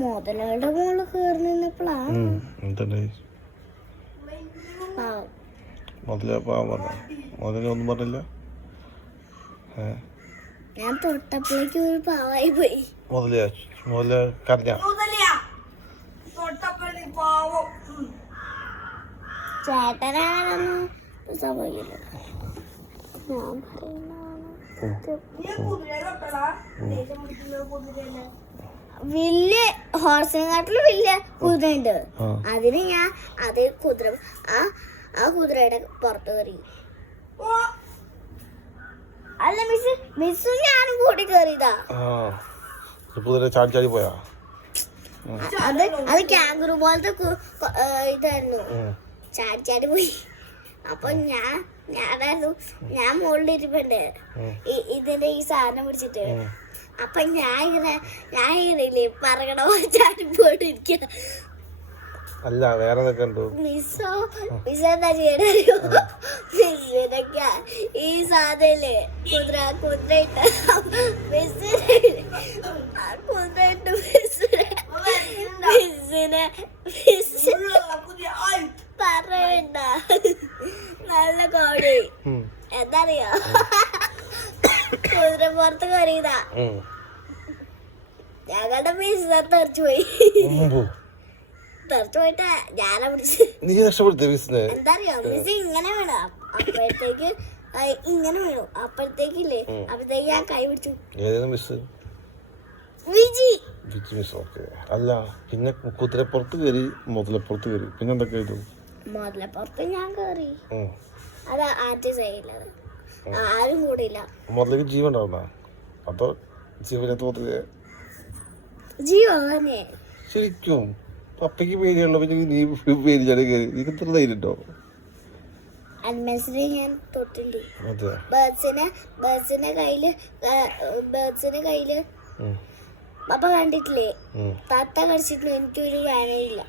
മുതലാളിയുടെ മോള് കേറി നിന്നപ്പോഴാ മുതലൊന്നും പറഞ്ഞില്ല. ഞാൻ തൊട്ടപ്പോഴേക്കും ഒരു പാവായി പോയി. മുതല കരഞ്ഞ ചേട്ടനാണെന്ന് സംഭവിക്കില്ല. വലിയ ഹോർസിനെക്കാട്ടിലും വലിയ കുതിര ഉണ്ട്. അതിന് ഞാൻ അത് കുതിര ആ കുതിരയുടെ പുറത്ത് കയറി. അല്ല മിസ്സും ഞാനും കൂടി കയറിയതാ. ചാടി പോയാ അത് ക്യാങ്കറു പോലത്തെ ഇതായിരുന്നു. ചാടി പോയി. അപ്പൊ ഞാൻ മുകളിൽ ഇരിപ്പുണ്ട് ഇതിന്റെ ഈ സാധനം പിടിച്ചിട്ട്. അപ്പൊ ഞാൻ ഇങ്ങനെ പറകണ പോലെ ചാടി പോയിട്ടിരിക്ക. അല്ല വേറെ മിസ് എന്താ ചെയ്യണോ? മിസ്സിനൊക്കെ ഈ സാധനല്ലേ കുതിരയിട്ട് പറയണ്ട. നല്ല കോടി എന്താറിയോ? കുതിര പുറത്ത് കയറിയതാ. ഞങ്ങളുടെ മിസ് തെറിച്ചു പോയി. തെറിച്ചു പോയിട്ട് ഞാനെ പിടിച്ച് എന്താറിയോ? മിസ് ഇങ്ങനെ വീണു. അപ്പോഴത്തേക്ക് ഇങ്ങനെ വീണു. അപ്പോഴത്തേക്കില്ലേ ഞാൻ കൈ പിടിച്ചു. വിജി അല്ല പിന്നെ കുതിരപ്പുറത്ത് കയറി, മുതലപ്പുറത്ത് കയറി, പിന്നെ എന്തൊക്കെ ചെയ്തു? മുതലപ്പുറത്ത് ഞാൻ കയറി. അത് ആദ്യ സൈഡിലത് ആരും കൂടിയില്ല. മുതലേക്ക് ജീവൻ ഉണ്ടാവുന്ന അതോ ജീവനത്തോത്തില് ജീവൻ തന്നെ ശരിക്കും? പപ്പയ്ക്ക് പേടിയുള്ള നീ പേടിച്ചാണ് കയറി. നീക്ക് ഇത്ര ധൈര്യട്ടോ? അന്മേഷിനെ ഞാൻ തൊട്ടുണ്ട്. ബേർഡ്സിന്റെ കയ്യില് പപ്പ കണ്ടിട്ടില്ലേ? തത്ത കടിച്ചിട്ട് എനിക്കൊരു വേനയില്ല.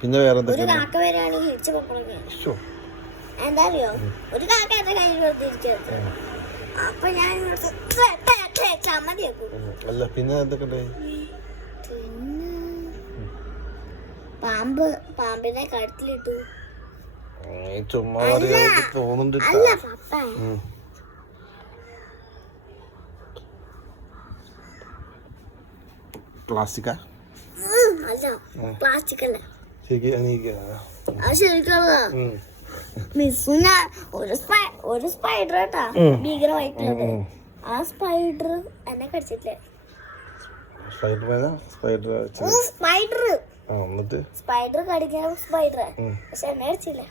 പിന്നെ വേറെ ഒരു കാക്ക വരാണെങ്കിൽ ഇടിച്ചു പൊക്കണേ. എന്താ അറിയോ? ഒരു കാക്ക എന്റെ കയ്യിൽ വെറുതെ ഇരിക്കരുത്. അപ്പൊ ഞാൻ ചമ്മതിയാക്കും. അല്ല പിന്നെ എന്തൊക്കെ? പാമ്പിനെ കഴുത്തിലിട്ടു. ചുമ്മാ അല്ല പപ്പ പ്ലാസ്റ്റിക്കാ? അല്ല പ്ലാസ്റ്റിക് അല്ല. മിസ്സു ഞാൻ ഒരു സ്പൈഡർ കേട്ടാ ഭീകരമായിട്ടുള്ളത്. ആ സ്പൈഡർ എന്നെ കടിച്ചിട്ടില്ലേ? സ്പൈഡർ കടിക്കുന്ന സ്പൈഡർ പക്ഷെ എന്നെ കടിച്ചില്ല.